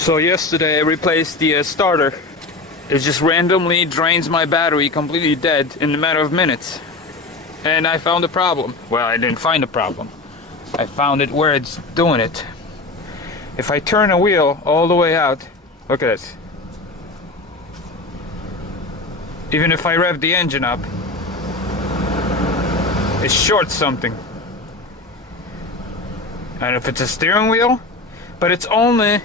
So yesterday I replaced the starter. It just randomly drains my battery completely dead in a matter of minutes. And I found a problem. Well, I didn't find a problem. I found it where it's doing it. If I turn a wheel all the way out, look at this. Even if I rev the engine up, it shorts something. And if it's a steering wheel, but it's only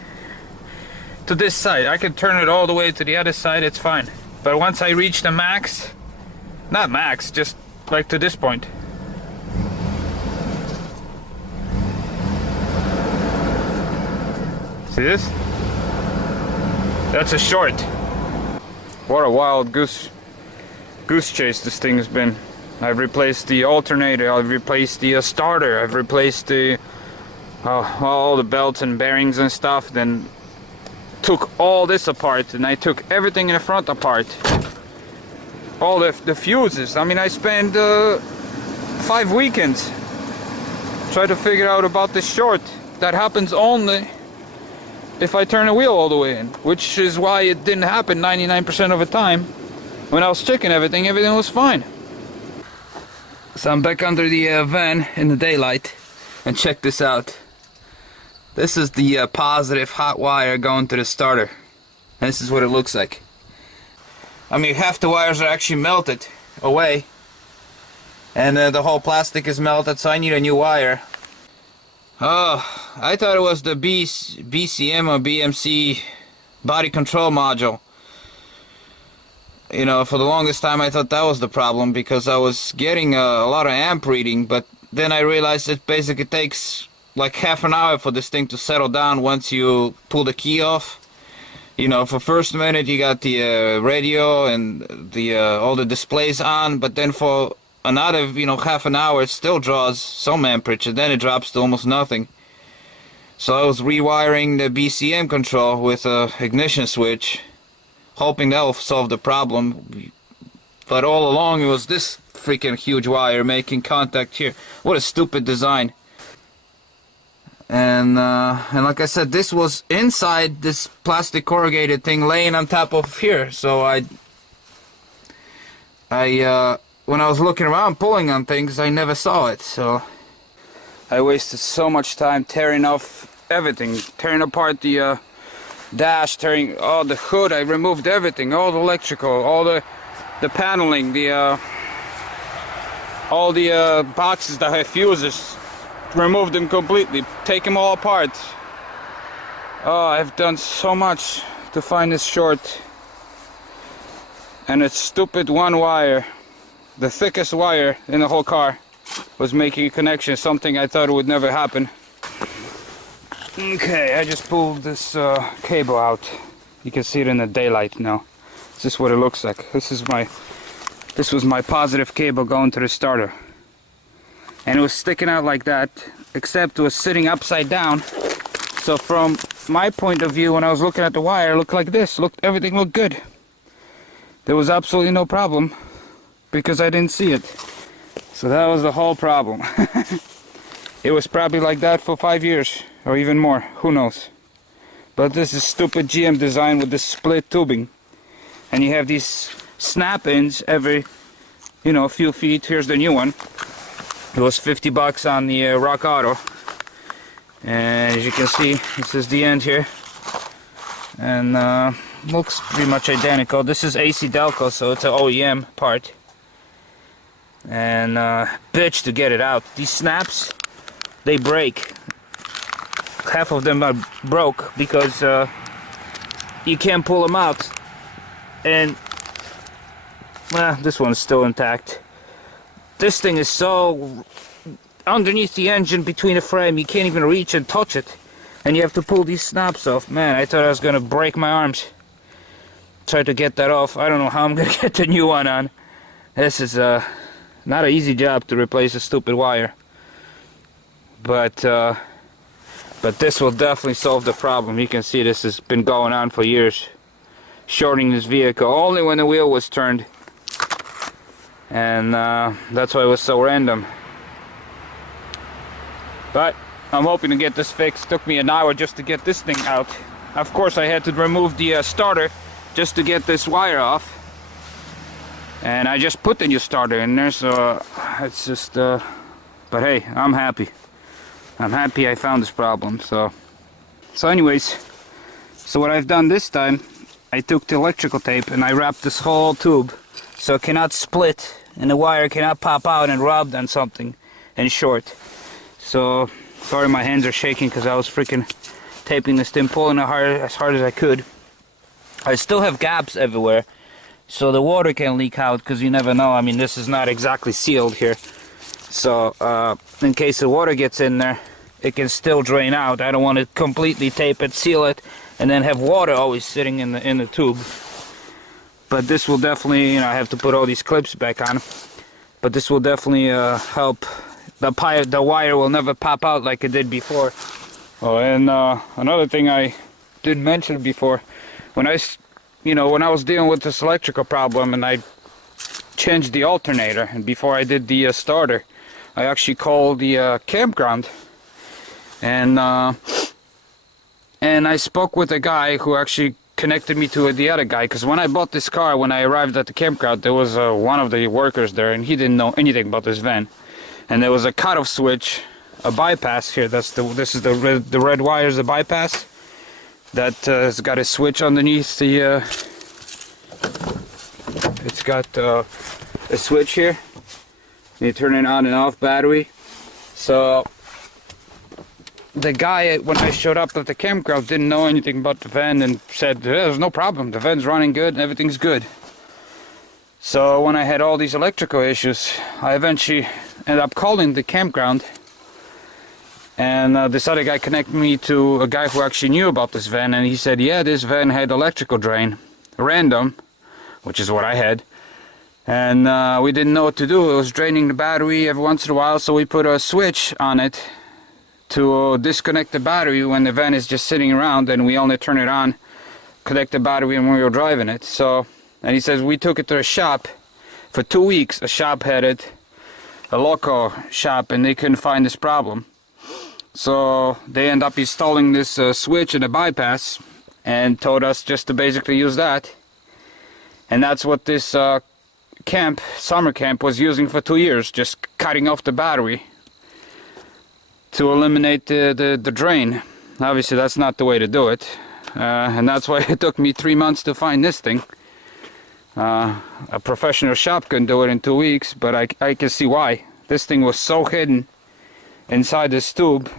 to this side. I can turn it all the way to the other side, it's fine. But once I reach the max, not max, just like to this point. See this? That's a short. What a wild goose chase this thing has been. I've replaced the alternator, I've replaced the starter, I've replaced the all the belts and bearings and stuff, then took all this apart, and I took everything in the front apart. All the fuses. I mean, I spent 5 weekends trying to figure out about this short. That happens only if I turn the wheel all the way in, which is why it didn't happen 99% of the time. When I was checking everything was fine. So I'm back under the van in the daylight, and check this out. This is the positive hot wire going to the starter. And this is what it looks like. I mean, half the wires are actually melted away, and the whole plastic is melted, so I need a new wire. Oh, I thought it was the BCM or BMC body control module. You know, for the longest time I thought that was the problem, because I was getting a lot of amp reading, but then I realized it basically takes like half an hour for this thing to settle down once you pull the key off. You know, for first minute you got the radio and the all the displays on, but then for another, you know, half an hour it still draws some amperage, and then it drops to almost nothing. So I was rewiring the BCM control with a ignition switch, hoping that'll solve the problem. But all along it was this freaking huge wire making contact here. What a stupid design. And like I said, this was inside this plastic corrugated thing laying on top of here. So when I was looking around pulling on things, I never saw it. So I wasted so much time tearing off everything, tearing apart the dash, tearing all the hood. I removed everything, all the electrical, all the paneling, all the boxes that have fuses. Remove them completely, take them all apart. Oh, I've done so much to find this short, and it's stupid one wire, the thickest wire in the whole car, was making a connection, something I thought would never happen. Okay, I just pulled this cable out. You can see it in the daylight now. This is what it looks like. This was my positive cable going to the starter. And it was sticking out like that, except it was sitting upside down. So from my point of view, when I was looking at the wire, it looked like this. Everything looked good. There was absolutely no problem, because I didn't see it. So that was the whole problem. It was probably like that for 5 years, or even more, who knows. But this is stupid GM design with this split tubing. And you have these snap-ins every, you know, few feet. Here's the new one. It was $50 on the Rock Auto, and as you can see, this is the end here, and looks pretty much identical. This is AC Delco, so it's an OEM part, and bitch to get it out. These snaps, they break. Half of them are broke because you can't pull them out, and well, this one's still intact. This thing is so underneath the engine, between the frame, you can't even reach and touch it. And you have to pull these snaps off. Man, I thought I was going to break my arms. Try to get that off. I don't know how I'm going to get the new one on. This is not an easy job to replace a stupid wire. But this will definitely solve the problem. You can see this has been going on for years. Shorting this vehicle only when the wheel was turned. And that's why it was so random. But I'm hoping to get this fixed. Took me an hour just to get this thing out. of course I had to remove the starter just to get this wire off. And I just put the new starter in there, so it's just, but hey, I'm happy. I'm happy I found this problem, so anyways, so what I've done this time, I took the electrical tape and I wrapped this whole tube so it cannot split and the wire cannot pop out and rub on something and short. So, sorry my hands are shaking because I was freaking taping this thing, pulling it as hard as I could. I still have gaps everywhere, so the water can leak out because you never know. I mean, this is not exactly sealed here. So, in case the water gets in there, it can still drain out. I don't want to completely tape it, seal it, and then have water always sitting in the tube. But this will definitely, you know, I have to put all these clips back on. But this will definitely help. The wire will never pop out like it did before. Oh, and another thing I didn't mention before, when I was dealing with this electrical problem and I changed the alternator, and before I did the starter, I actually called the campground, and I spoke with a guy who actually connected me to the other guy, because when I bought this car, when I arrived at the campground, there was one of the workers there, and he didn't know anything about this van, and there was a cutoff switch, a bypass here. This is the red wire is the bypass that has got a switch underneath the. It's got a switch here. You turn it on and off battery. So the guy, when I showed up at the campground, didn't know anything about the van and said, there's no problem, the van's running good, everything's good. So when I had all these electrical issues, I eventually ended up calling the campground, and this other guy connected me to a guy who actually knew about this van, and he said, yeah, this van had electrical drain, random, which is what I had. And we didn't know what to do. It was draining the battery every once in a while, so we put a switch on it to disconnect the battery when the van is just sitting around, and we only turn it on, connect the battery when we were driving it. So, and he says we took it to a shop for 2 weeks. A shop had it, a local shop, and they couldn't find this problem. So they end up installing this switch in a bypass and told us just to basically use that. And that's what this summer camp was using for 2 years, just cutting off the battery to eliminate the drain. Obviously that's not the way to do it, and that's why it took me 3 months to find this thing. A professional shop couldn't do it in 2 weeks, but I can see why. This thing was so hidden inside this tube.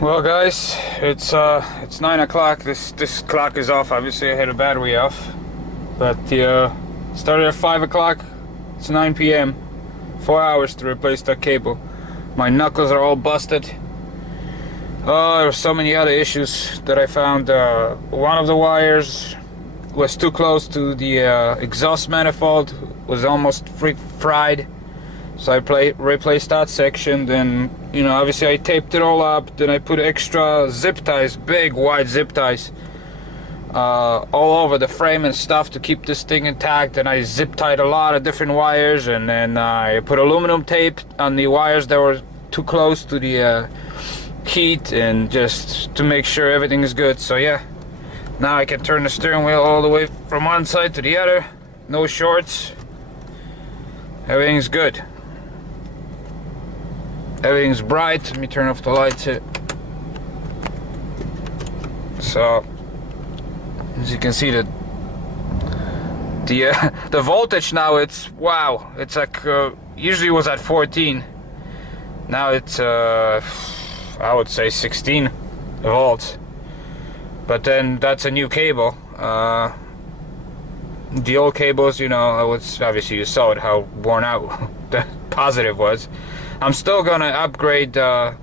Well guys, it's 9 o'clock. This clock is off. Obviously I had a battery off, but started at 5 o'clock. It's 9 p.m. 4 hours to replace that cable. My knuckles are all busted. Oh, there were so many other issues that I found. One of the wires was too close to the exhaust manifold, was almost fried. So I replaced that section. Then, you know, obviously I taped it all up. Then I put extra zip ties, big wide zip ties, all over the frame and stuff to keep this thing intact. And I zip tied a lot of different wires, and then I put aluminum tape on the wires that were too close to the heat, and just to make sure everything is good. So yeah, now I can turn the steering wheel all the way from one side to the other, no shorts, everything's good, everything's bright. Let me turn off the lights here. So as you can see, the voltage now, it's wow, it's like usually it was at 14, now it's I would say 16 volts. But then that's a new cable. The old cables, you know, obviously you saw it, how worn out the positive was. I'm still gonna upgrade. I'm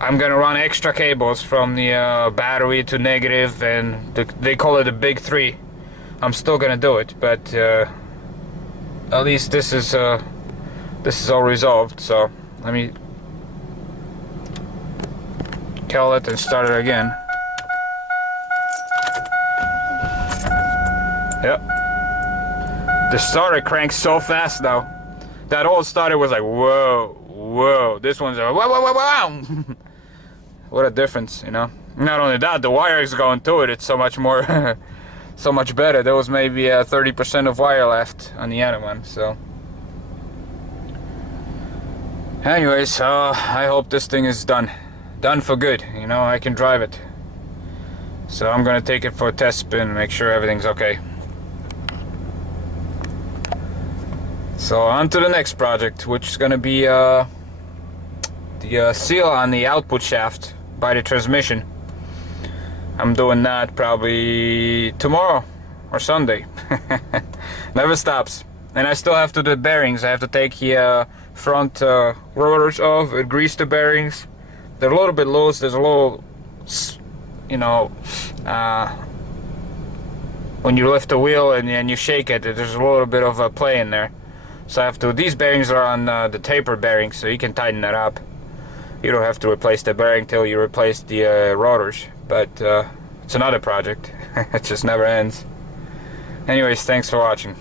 gonna run extra cables from the battery to negative, and they call it the big 3. I'm still gonna do it, but at least this is all resolved. So let me kill it and start it again. Yep. The starter cranks so fast now. That old starter was like, whoa, whoa. This one's like, wow, wow, wow, wow. What a difference, you know. not only that, the wires going to it, it's so much more, so much better. There was maybe 30% of wire left on the other one, so. Anyways, I hope this thing is done for good, you know, I can drive it. So I'm gonna take it for a test spin and make sure everything's okay. So on to the next project, which is gonna be the seal on the output shaft by the transmission. I'm doing that probably tomorrow or Sunday. Never stops. And I still have to do the bearings. I have to take the front rotors off and grease the bearings. They're a little bit loose. There's a little, you know, when you lift the wheel and you shake it, there's a little bit of a play in there. So I have to, these bearings are on the taper bearings, so you can tighten that up. You don't have to replace the bearing till you replace the rotors, but it's another project. It just never ends. Anyways, thanks for watching.